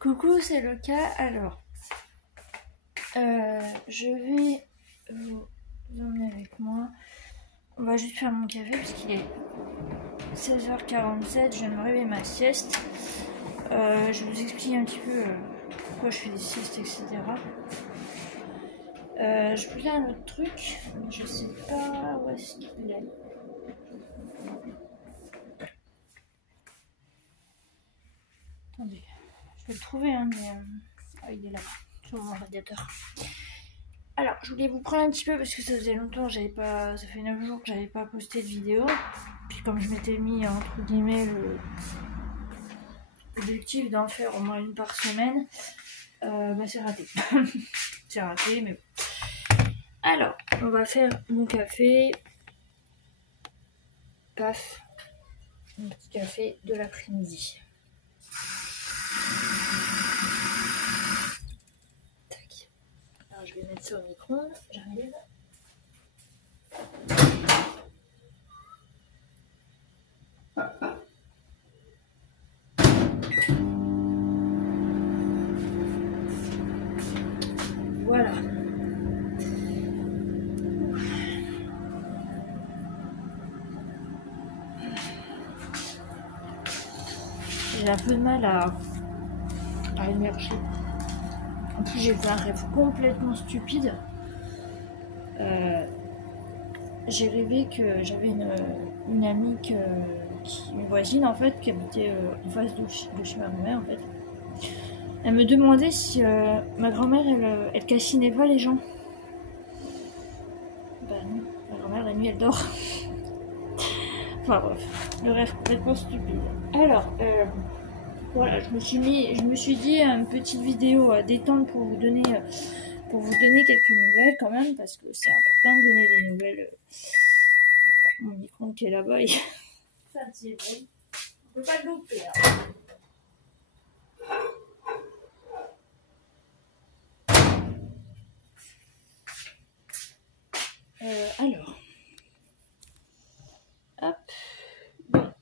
Coucou, c'est Loca. Alors, je vais vous emmener avec moi. On va juste faire mon café parce qu'il est 16h47. Je viens de me réveiller ma sieste. Je vais vous expliquer un petit peu pourquoi je fais des siestes, etc. Je voulais un autre truc, mais je sais pas où est-ce qu'il est. Attendez, je vais le trouver, hein, mais il est là, sur mon radiateur. Alors, je voulais vous prendre un petit peu parce que ça faisait longtemps, ça fait 9 jours que j'avais pas posté de vidéo. Puis comme je m'étais mis entre guillemets l'objectif d'en faire au moins une par semaine, bah c'est raté. C'est raté, mais bon. Alors, on va faire mon café. Paf, mon petit café de l'après-midi. Tac. Alors je vais mettre ça au micro-ondes, j'arrive. Voilà. J'ai un peu de mal à émerger. En plus, j'ai fait un rêve complètement stupide. J'ai rêvé que j'avais une amie, une voisine en fait, qui habitait en face de chez ma grand-mère en fait. Elle me demandait si ma grand-mère elle cassinait pas les gens. Bah non, ma grand-mère la nuit elle dort. Enfin bref, le rêve complètement stupide. Alors, voilà, je me suis dit une petite vidéo à détendre pour vous donner quelques nouvelles quand même, parce que c'est important de donner des nouvelles. Mon micro qui est là-bas, ça tire. On peut pas le louper. Alors, hop, donc.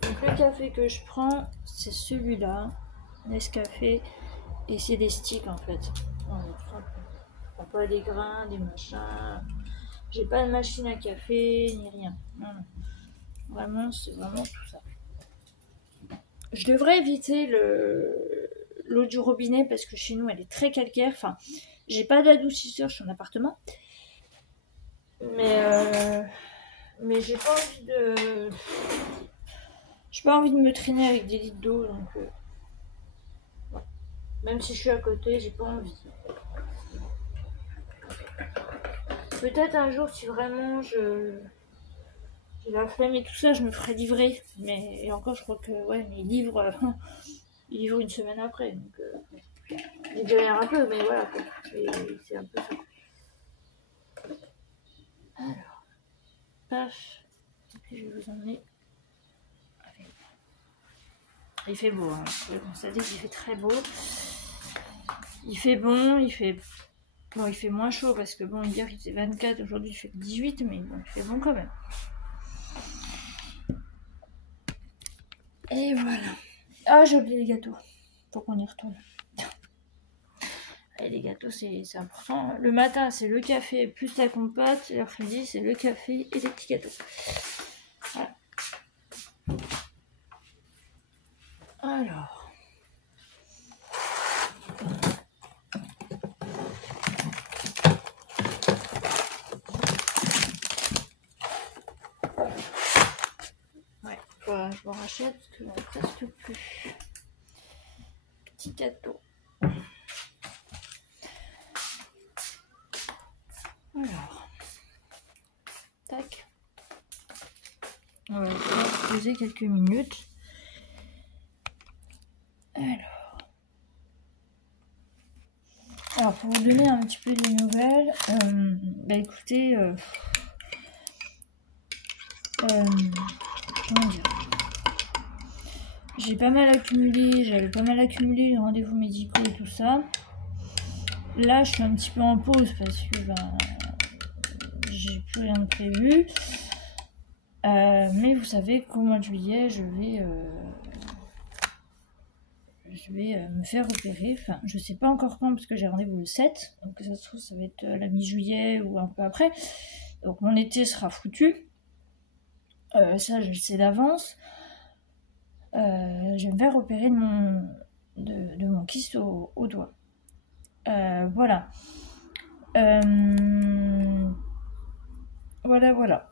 Donc le café que je prends, c'est celui-là, Nescafé, et c'est des sticks en fait. Pas des grains, des machins. J'ai pas de machine à café ni rien. Non, non. Vraiment, c'est vraiment tout ça. Je devrais éviter l'eau du robinet parce que chez nous elle est très calcaire. Enfin, j'ai pas d'adoucisseur sur mon appartement. Mais j'ai pas envie de. J'ai pas envie de me traîner avec des litres d'eau, donc ouais. Même si je suis à côté, j'ai pas envie. Peut-être un jour, si vraiment j'ai la flemme et tout ça, je me ferai livrer. Mais et encore, je crois que ouais, mais ils livrent une semaine après. Donc j'exagère un peu, mais voilà quoi. C'est un peu ça. Alors, paf. Et puis je vais vous emmener avec moi. Il fait beau, hein. Vous pouvez constater qu'il fait très beau. Il fait bon, il fait moins chaud parce que bon, hier il faisait 24, aujourd'hui il fait 18, mais bon, il fait bon quand même. Et voilà. Ah, j'ai oublié les gâteaux. Faut qu'on y retourne. Et les gâteaux, c'est important. Le matin, c'est le café plus la compote. Et l'après-midi, c'est le café et les petits gâteaux. Voilà. Alors. Ouais, je m'en rachète parce que j'en ai presque plus. Petit gâteau. Alors. Tac. On va poser quelques minutes. Alors, pour vous donner un petit peu des nouvelles, bah écoutez, comment dire, j'ai pas mal accumulé, j'avais pas mal accumulé les rendez-vous médicaux et tout ça. Là, je suis un petit peu en pause parce que j'ai plus rien de prévu. Mais vous savez qu'au mois de juillet, je vais me faire opérer. Enfin, je sais pas encore quand parce que j'ai rendez-vous le 7. Donc ça se trouve, ça va être la mi-juillet ou un peu après. Donc mon été sera foutu. Ça, je le sais d'avance. Je vais me faire opérer de mon kyste au doigt. Voilà. Voilà.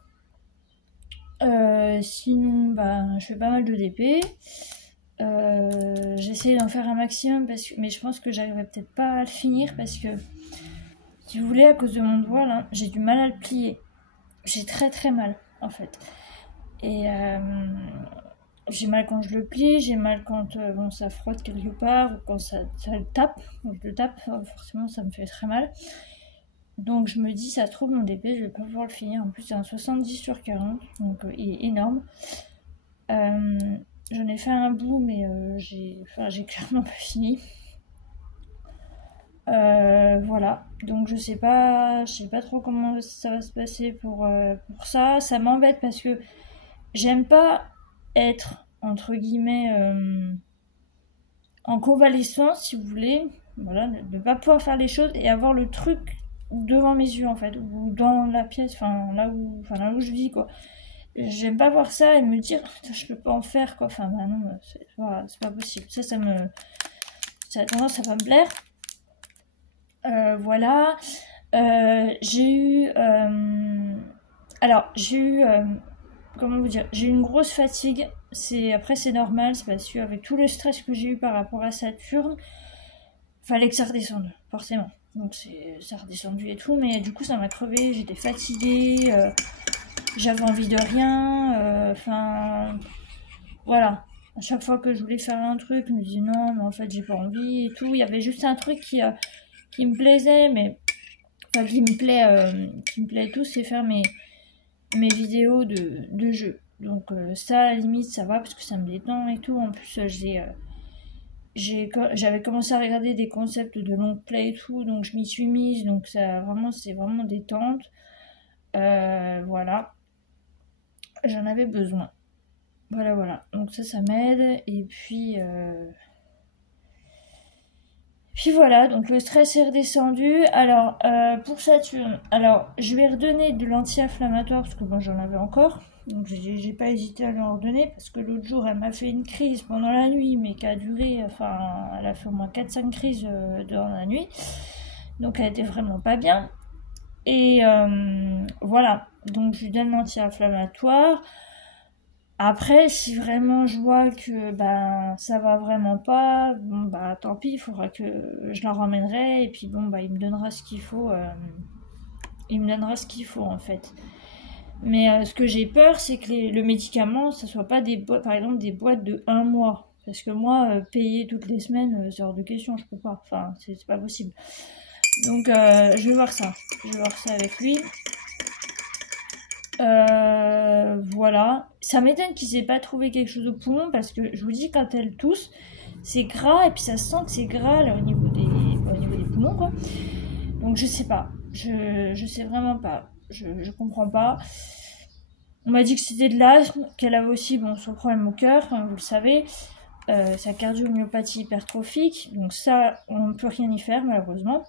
Sinon, je fais pas mal de DP. J'essaie d'en faire un maximum, mais je pense que j'arriverai peut-être pas à le finir parce que, si vous voulez, à cause de mon doigt, là, j'ai du mal à le plier. J'ai très très mal, en fait. Et j'ai mal quand je le plie, j'ai mal quand ça frotte quelque part, ou quand ça le tape. Quand je le tape, forcément, ça me fait très mal. Donc je me dis, ça se trouve, mon DP, je vais pas pouvoir le finir. En plus, c'est un 70/40, donc il est énorme. J'en ai fait un bout, mais j'ai clairement pas fini. Voilà, donc je sais pas trop comment ça va se passer pour ça. Ça m'embête parce que j'aime pas être, entre guillemets, en convalescence, si vous voulez. Voilà, ne pas pouvoir faire les choses et avoir le truc devant mes yeux, en fait, ou dans la pièce, là où je vis, quoi. J'aime pas voir ça et me dire, putain, je peux pas en faire, quoi. Enfin, non, c'est pas possible. Ça a tendance à pas me plaire. Voilà. J'ai eu... comment vous dire, j'ai eu une grosse fatigue. Après, c'est normal, c'est parce qu'avec tout le stress que j'ai eu par rapport à Saturne, fallait que ça redescende, forcément. Donc ça a redescendu et tout, mais du coup ça m'a crevé, j'étais fatiguée, j'avais envie de rien, voilà. À chaque fois que je voulais faire un truc, je me disais non, mais en fait j'ai pas envie et tout. Il y avait juste un truc qui me plaisait, mais qui me plaît et tout, c'est faire mes vidéos de jeux. Donc ça, à la limite, ça va parce que ça me détend et tout. En plus, j'avais commencé à regarder des concepts de long play et tout, donc je m'y suis mise. Donc ça, vraiment, c'est vraiment détente. Voilà. J'en avais besoin. Voilà. Donc ça m'aide. Et puis... Puis voilà, donc le stress est redescendu. Alors, pour Saturne, je vais redonner de l'anti-inflammatoire parce que moi j'en avais encore. Donc j'ai pas hésité à lui en redonner parce que l'autre jour elle m'a fait une crise pendant la nuit, mais qui a duré, elle a fait au moins 4-5 crises dans la nuit. Donc elle était vraiment pas bien. Et voilà, donc je lui donne l'anti-inflammatoire. Après, si vraiment je vois que ça va vraiment pas, tant pis, il faudra que je la ramènerai et puis il me donnera ce qu'il faut. Il me donnera ce qu'il faut en fait. Mais ce que j'ai peur, c'est que le médicament, ça soit pas par exemple des boîtes de 1 mois. Parce que moi, payer toutes les semaines, c'est hors de question, je peux pas. Enfin, c'est pas possible. Donc, je vais voir ça. Je vais voir ça avec lui. Voilà. Ça m'étonne qu'ils aient pas trouvé quelque chose au poumon parce que je vous dis, quand elle tousse, c'est gras et puis ça sent que c'est gras là au niveau des poumons, quoi. Donc je sais pas. Je sais vraiment pas. Je comprends pas. On m'a dit que c'était de l'asthme, qu'elle avait aussi son problème au cœur, vous le savez, sa cardiomyopathie hypertrophique. Donc ça, on ne peut rien y faire malheureusement.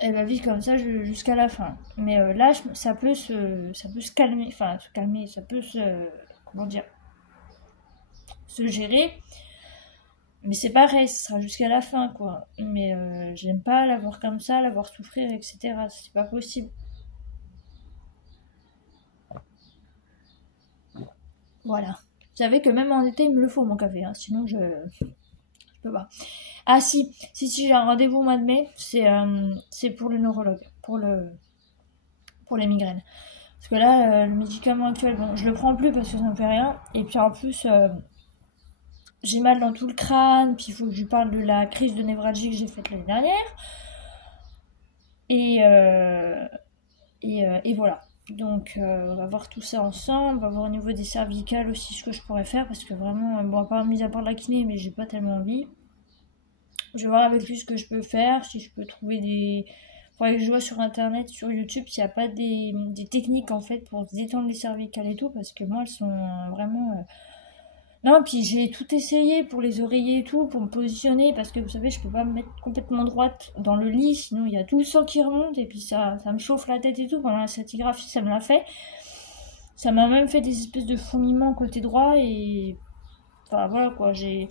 Elle va vivre comme ça jusqu'à la fin. Mais là, ça peut se calmer, ça peut se gérer. Mais c'est pareil, ce sera jusqu'à la fin, quoi. Mais j'aime pas la voir comme ça, la voir souffrir, etc. C'est pas possible. Voilà. Vous savez que même en été, il me le faut, mon café. Hein. Sinon, je peux pas. Ah si, j'ai un rendez-vous au mois de mai, c'est pour le neurologue, pour les migraines. Parce que là, le médicament actuel, je le prends plus parce que ça me fait rien. Et puis en plus, j'ai mal dans tout le crâne, puis il faut que je lui parle de la crise de névralgie que j'ai faite l'année dernière. Et voilà. Donc on va voir tout ça ensemble, on va voir au niveau des cervicales aussi ce que je pourrais faire parce que vraiment, bon à part mis à part la kiné mais j'ai pas tellement envie. Je vais voir avec lui ce que je peux faire, si je peux trouver des... Faudrait que je vois sur internet, sur YouTube, s'il n'y a pas des techniques en fait pour se détendre les cervicales et tout parce que moi elles sont vraiment... Non, puis j'ai tout essayé pour les oreillers et tout, pour me positionner, parce que vous savez, je peux pas me mettre complètement droite dans le lit, sinon il y a tout le sang qui remonte, et puis ça me chauffe la tête et tout. Pendant la scintigraphie, ça me l'a fait. Ça m'a même fait des espèces de fourmillements côté droit, et... Enfin voilà quoi, j'ai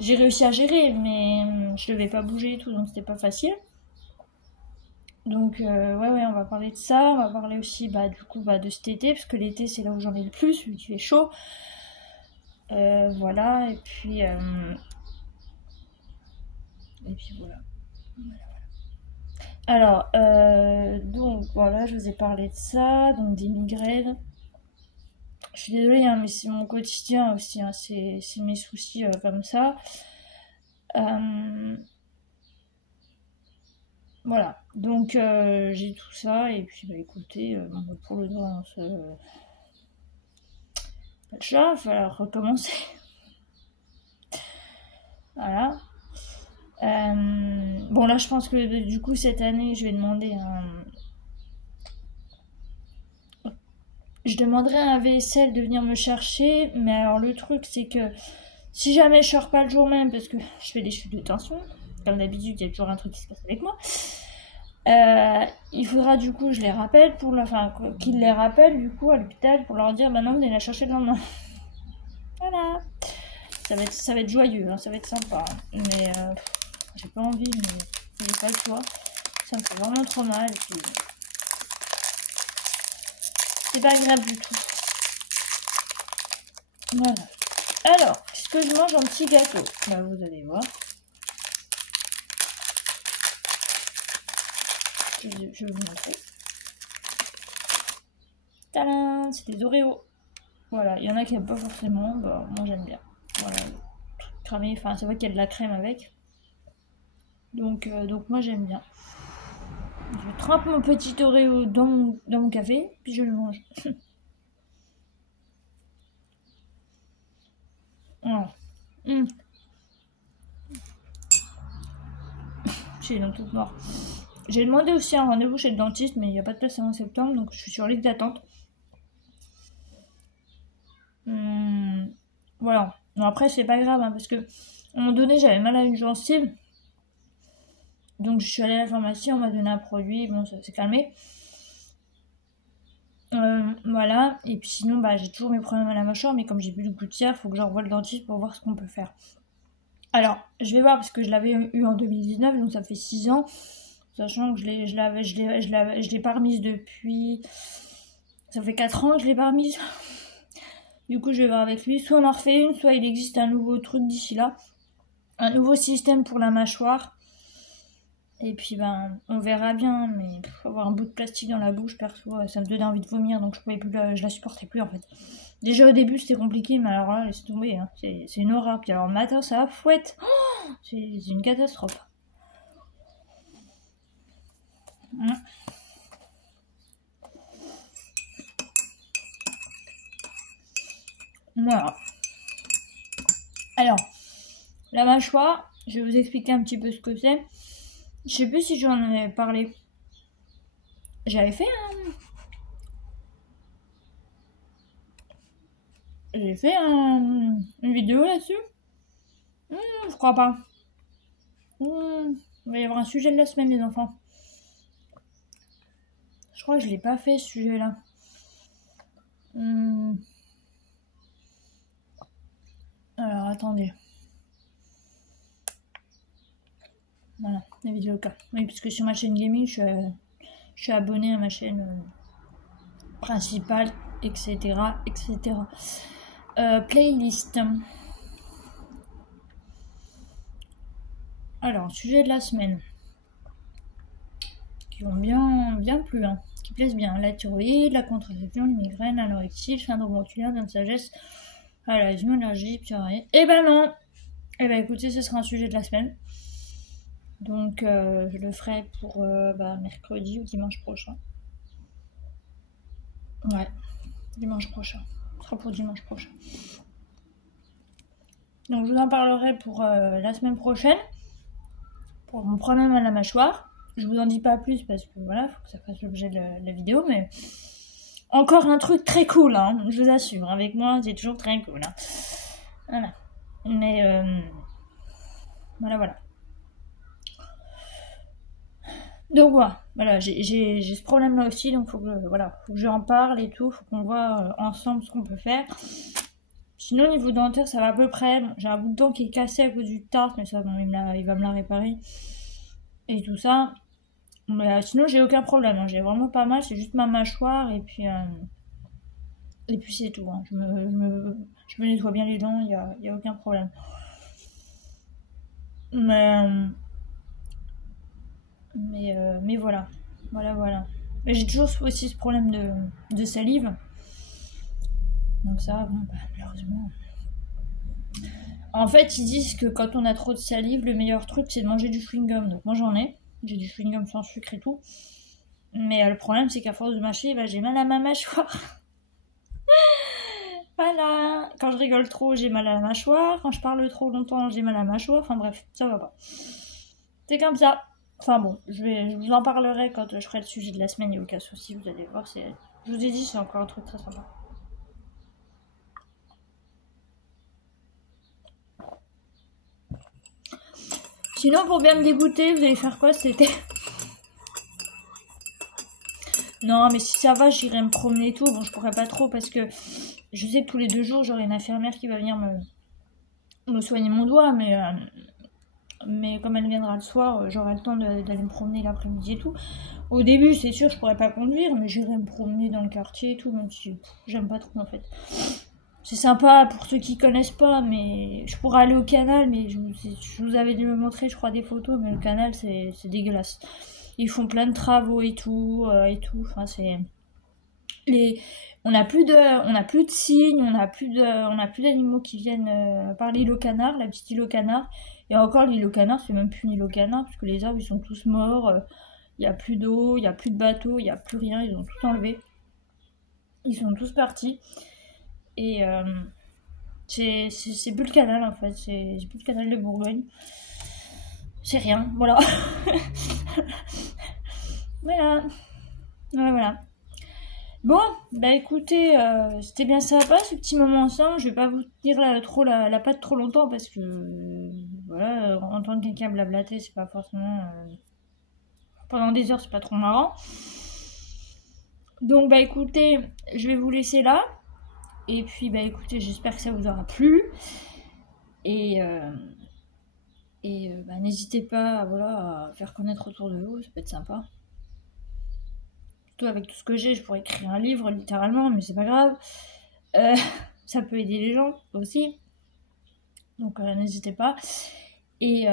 réussi à gérer, mais je devais pas bouger et tout, donc c'était pas facile. Donc ouais, on va parler de ça, on va parler aussi du coup de cet été, parce que l'été c'est là où j'en ai le plus, vu qu'il fait chaud. Voilà, et puis voilà. Alors, donc voilà, je vous ai parlé de ça, donc des migraines. Je suis désolée, hein, mais c'est mon quotidien aussi, hein, c'est mes soucis comme ça. Voilà, donc j'ai tout ça, et puis écoutez, pour le droit, pas le chat, il va falloir recommencer. Voilà. Bon là je pense que du coup cette année je vais demander je demanderai à un VSL de venir me chercher, mais alors le truc c'est que si jamais je sors pas le jour même parce que je fais des chutes de tension, comme d'habitude il y a toujours un truc qui se passe avec moi, il faudra du coup je les rappelle qu'ils les rappellent du coup à l'hôpital pour leur dire maintenant vous allez la chercher le lendemain. Voilà, ça va être joyeux, hein, ça va être sympa, mais j'ai pas envie, mais j'ai pas le choix. Ça me fait vraiment trop mal. Et puis... c'est pas agréable du tout. Voilà. Alors, qu'est-ce que je mange en petit gâteau? Vous allez voir. Je vais vous montrer. Tadam! C'est des Oreos. Voilà, il y en a qui n'aiment pas forcément. Moi j'aime bien. Voilà, cramé. Enfin, c'est vrai qu'il y a de la crème avec. Donc moi j'aime bien. Je trempe mon petit Oreo dans mon café, puis je le mange. Voilà. J'ai les dents toutes noires. J'ai demandé aussi un rendez-vous chez le dentiste, mais il n'y a pas de place avant septembre, donc je suis sur liste d'attente. Voilà. Non, après, c'est pas grave, hein, parce que à un moment donné, j'avais mal à une gencive. Donc, je suis allée à la pharmacie, on m'a donné un produit, bon, ça s'est calmé. Voilà. Et puis sinon, j'ai toujours mes problèmes à la mâchoire, mais comme j'ai plus de gouttière, il faut que je revoie le dentiste pour voir ce qu'on peut faire. Alors, je vais voir, parce que je l'avais eu en 2019, donc ça fait 6 ans. Sachant que je l'ai pas remise depuis... Ça fait 4 ans que je l'ai pas remise. Du coup, je vais voir avec lui. Soit on en refait une, soit il existe un nouveau truc d'ici là. Un nouveau système pour la mâchoire. Et puis, on verra bien. Mais avoir un bout de plastique dans la bouche, perso, ça me donnait envie de vomir. Donc, je la supportais plus, en fait. Déjà, au début, c'était compliqué. Mais alors là, laisse tomber. Hein. C'est une horreur. Puis alors, le matin, ça va fouette. Oh, c'est une catastrophe. Voilà. Alors, la mâchoire, je vais vous expliquer un petit peu ce que c'est. Je sais plus si j'en avais parlé. J'avais fait une vidéo là-dessus. Je crois pas. Il va y avoir un sujet de la semaine, les enfants. Je crois que je l'ai pas fait, ce sujet-là. Alors, attendez. Voilà, la vidéo cas. Oui, parce que sur ma chaîne gaming, je suis abonnée à ma chaîne principale, etc. etc. Playlist. Alors, sujet de la semaine. Qui ont bien plu, hein. Qui plaisent bien. La thyroïde, la contraception, les migraines, l'anorexie, le syndrome oculaire, la sagesse, la allergie, psoriasis. Eh ben non. Eh ben écoutez, ce sera un sujet de la semaine. Donc je le ferai pour mercredi ou dimanche prochain. Ouais, dimanche prochain. Ce sera pour dimanche prochain. Donc je vous en parlerai pour la semaine prochaine. Pour mon problème à la mâchoire. Je vous en dis pas plus parce que voilà, faut que ça fasse l'objet de la vidéo, mais encore un truc très cool, hein, je vous assure. Avec moi, c'est toujours très cool. Hein. Voilà. Mais voilà. Donc voilà, j'ai ce problème-là aussi, donc faut que j'en parle et tout, faut qu'on voit ensemble ce qu'on peut faire. Sinon, au niveau dentaire, ça va à peu près. Bon, j'ai un bout de dent qui est cassé à cause du tartre, mais ça, bon, il va me la réparer. Et tout ça. Mais sinon, j'ai aucun problème. Hein. J'ai vraiment pas mal, c'est juste ma mâchoire et puis c'est tout. Hein. Je me nettoie bien les dents, il y a aucun problème. Mais voilà. Voilà. Mais j'ai toujours aussi ce problème de salive. Donc ça, bon, bah, malheureusement. En fait, ils disent que quand on a trop de salive, le meilleur truc, c'est de manger du chewing-gum. Donc moi, j'en ai. J'ai du chewing-gum sans sucre et tout. Mais le problème, c'est qu'à force de mâcher, bah, j'ai mal à ma mâchoire. Voilà. Quand je rigole trop, j'ai mal à la mâchoire. Quand je parle trop longtemps, j'ai mal à la mâchoire. Enfin bref, ça va pas. C'est comme ça. Enfin bon, je vous en parlerai quand je ferai le sujet de la semaine. Il n'y a aucun souci, vous allez voir. Je vous ai dit, c'est encore un truc très sympa. Sinon, pour bien me dégoûter, vous allez faire quoi cet été? Non, mais si ça va, j'irai me promener et tout. Bon, je pourrais pas trop parce que je sais que tous les 2 jours, j'aurai une infirmière qui va venir me soigner mon doigt. Mais comme elle viendra le soir, j'aurai le temps d'aller me promener l'après-midi et tout. Au début, c'est sûr, je pourrais pas conduire, mais j'irai me promener dans le quartier et tout, même si j'aime pas trop en fait. C'est sympa pour ceux qui connaissent pas, mais je pourrais aller au canal, mais je vous avais dû me montrer, je crois, des photos, mais le canal, c'est dégueulasse. Ils font plein de travaux et tout. Enfin, c'est on n'a plus de cygnes, on n'a plus d'animaux qui viennent par l'île aux canards, la petite île aux canards. Et encore l'île aux canards, c'est même plus une île aux canards, parce que les arbres ils sont tous morts. Il n'y a plus d'eau, il n'y a plus de bateau, il n'y a plus rien, ils ont tout enlevé. Ils sont tous partis. Et c'est plus le canal en fait, c'est plus le canal de Bourgogne. C'est rien, voilà. Voilà. Bon, bah écoutez, c'était bien sympa ce petit moment ensemble. Je vais pas vous tenir la patte trop longtemps parce que voilà, entendre quelqu'un blablater, c'est pas forcément pendant des heures, c'est pas trop marrant. Donc bah écoutez, je vais vous laisser là. Et puis bah écoutez, j'espère que ça vous aura plu. Et bah, n'hésitez pas à faire connaître autour de vous, ça peut être sympa. Surtout avec tout ce que j'ai, je pourrais écrire un livre littéralement, mais c'est pas grave. Ça peut aider les gens aussi. Donc n'hésitez pas. Et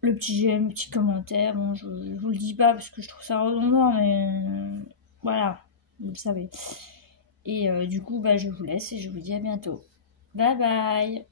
le petit j'aime, le petit commentaire, bon je vous le dis pas parce que je trouve ça redondant, mais voilà, vous le savez. Et du coup bah je vous laisse et je vous dis à bientôt. Bye bye.